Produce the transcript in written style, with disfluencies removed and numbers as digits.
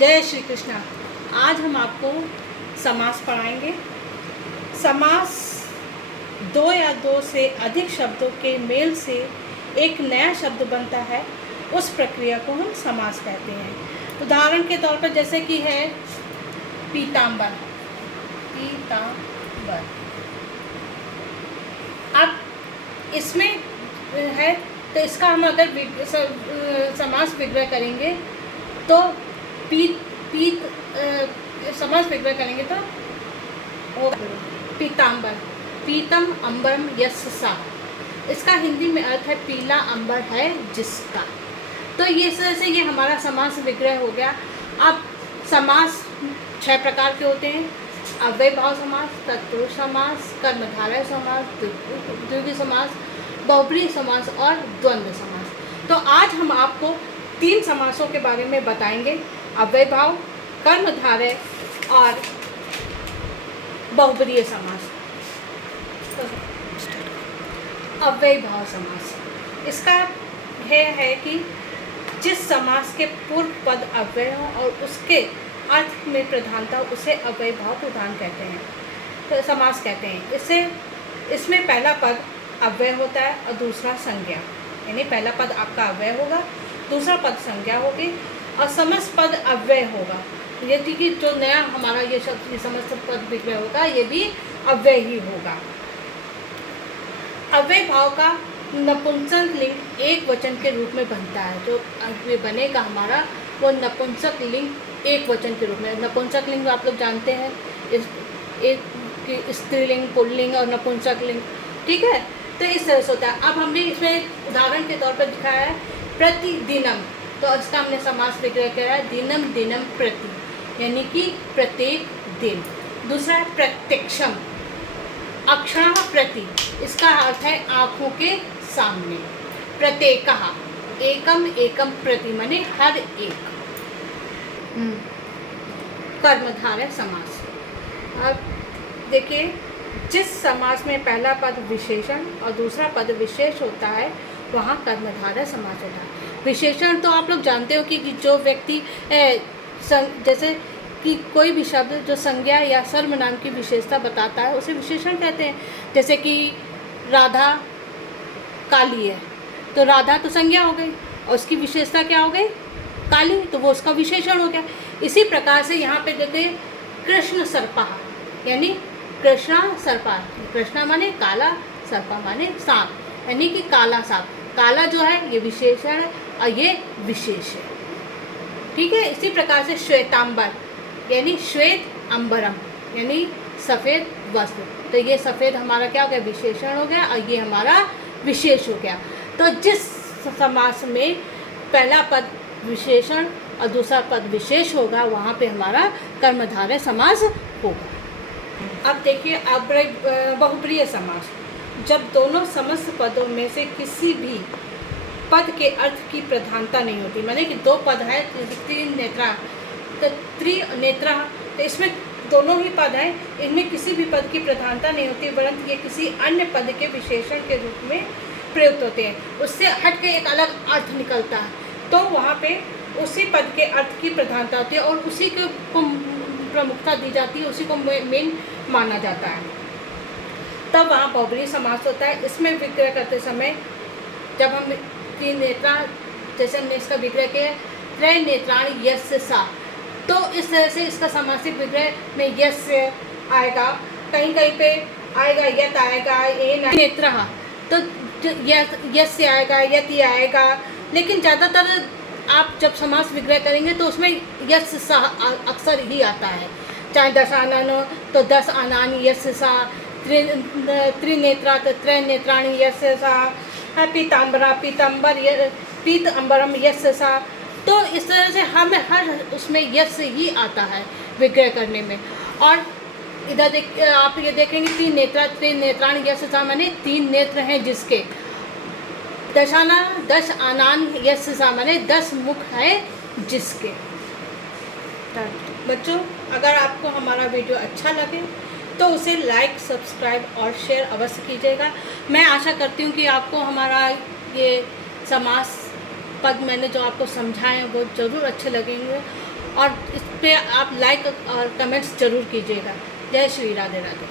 जय श्री कृष्णा। आज हम आपको समास पढ़ाएंगे। समास दो या दो से अधिक शब्दों के मेल से एक नया शब्द बनता है, उस प्रक्रिया को हम समास कहते हैं। उदाहरण के तौर पर जैसे कि है पीतांबर। पीतांबर। अब इसमें है तो इसका हम अगर समास विग्रह करेंगे तो समास विग्रह करेंगे तो पीतांबर। पीतम अंबरम यस्य सा, इसका हिंदी में अर्थ है पीला अंबर है जिसका। तो ये से ये हमारा समास विग्रह हो गया। अब समास 6 प्रकार के होते हैं: अव्यय भाव समास, तत्पुरुष समास, कर्मधारय समास, द्विगु समास, बहुब्रीहि समास और द्वंद्व समास। तो आज हम आपको 3 समासों के बारे में बताएंगे: अव्यय भाव, कर्मधारय और बहुब्रीहि समास। अव्यय भाव समास, इसका है कि जिस समास के पूर्व पद अव्यय हो और उसके अर्थ में प्रधानता, उसे अव्यय भाव प्रधान कहते हैं, तो समास कहते हैं। इसमें पहला पद अव्यय होता है और दूसरा संज्ञा, यानी पहला पद आपका अव्यय होगा, दूसरा पद संज्ञा होगी और समस्त पद अव्यय होगा। यदि कि जो नया हमारा ये शब्द समस्त पद विग्रह होगा, ये भी अव्यय ही होगा। अव्यय भाव का नपुंसक लिंग एक वचन के रूप में बनता है। जो बनेगा हमारा वो नपुंसक लिंग एक वचन के रूप में। नपुंसक लिंग आप लोग जानते हैं, स्त्रीलिंग, पुल्लिंग और नपुंसक लिंग, ठीक है। तो इस तरह से होता है। अब हमने इसमें उदाहरण के तौर पर दिखाया है प्रतिदिनम, तो इसका हमने समास विग्रह किया है दिनम दिनम प्रति, यानी कि प्रत्येक दिन। दूसरा है प्रत्यक्षम, अक्षण प्रति, इसका अर्थ है आँखों के सामने। प्रत्येकः, एकम एकम प्रति, माने हर एक। कर्मधारय समास। अब देखिए, जिस समास में पहला पद विशेषण और दूसरा पद विशेष होता है, वहाँ कर्मधारय समास होता है। विशेषण तो आप लोग जानते हो कि जो व्यक्ति जैसे कि कोई भी शब्द जो संज्ञा या सर्वनाम की विशेषता बताता है, उसे विशेषण कहते हैं। जैसे कि राधा काली है, तो राधा तो संज्ञा हो गई और उसकी विशेषता क्या हो गई? काली, तो वो उसका विशेषण हो गया। इसी प्रकार से यहाँ पे देखते कृष्ण सर्पः, यानी कृष्णा सर्पा, कृष्णा माने काला, सर्पा माने सांप, यानी कि काला सांप। काला जो है ये विशेषण है और ये विशेष है, ठीक है। इसी प्रकार से श्वेतांबर, यानी श्वेत अंबरम, यानी सफ़ेद वस्त्र, तो ये सफ़ेद हमारा क्या हो गया? विशेषण हो गया और ये हमारा विशेष हो गया। तो जिस समास में पहला पद विशेषण और दूसरा पद विशेष होगा, वहाँ पे हमारा कर्मधारय समास होगा। अब देखिए बहुब्रीहि समास, जब दोनों समस्त पदों में से किसी भी पद के अर्थ की प्रधानता नहीं होती, माने कि 2 पद है, त्रिनेत्रा, तो त्रिनेत्रा, तो इसमें दोनों ही पद हैं, इनमें किसी भी पद की प्रधानता नहीं होती, वरन ये किसी अन्य पद के विशेषण के रूप में प्रयुक्त होते हैं। उससे हट के एक अलग अर्थ निकलता है, तो वहाँ पे उसी पद के अर्थ की प्रधानता होती है और उसी को प्रमुखता दी जाती है, उसी को मेन माना जाता है, तब वहाँ बहुब्रीहि समास होता है। इसमें विग्रह करते समय जब हम त्रिनेत्रा, जैसे हमने इसका विग्रह किया त्रयनेत्राणि यस्य सा, तो इस तरह से इसका समासिक विग्रह में यस्य आएगा, कहीं कहीं पे आएगा यत आएगा, नेत्रः, तो यस्य आएगा, यति आएगा, लेकिन ज़्यादातर आप जब समास विग्रह करेंगे तो उसमें यस्य सा अक्सर ही आता है। चाहे 10 आनन हो तो 10 आनानि यस्य सा, त्रिनेत्रा तो त्रयनेत्राणि यस्य सा, पीतांबरा पीतांबर पीत अंबरम यस्य सा। तो इस तरह से हमें हर उसमें यस्य ही आता है विग्रह करने में। और इधर आप ये देखेंगे त्रिनेत्राणि यस्य सा, माने 3 नेत्र हैं जिसके। 10 आनान यस्य सा, माने 10 मुख है जिसके। बच्चों, अगर आपको हमारा वीडियो अच्छा लगे तो उसे लाइक, सब्सक्राइब और शेयर अवश्य कीजिएगा। मैं आशा करती हूँ कि आपको हमारा ये समास पद मैंने जो आपको समझाए वो ज़रूर अच्छे लगेंगे और इस पे आप लाइक और कमेंट्स ज़रूर कीजिएगा। जय श्री राधे राधे।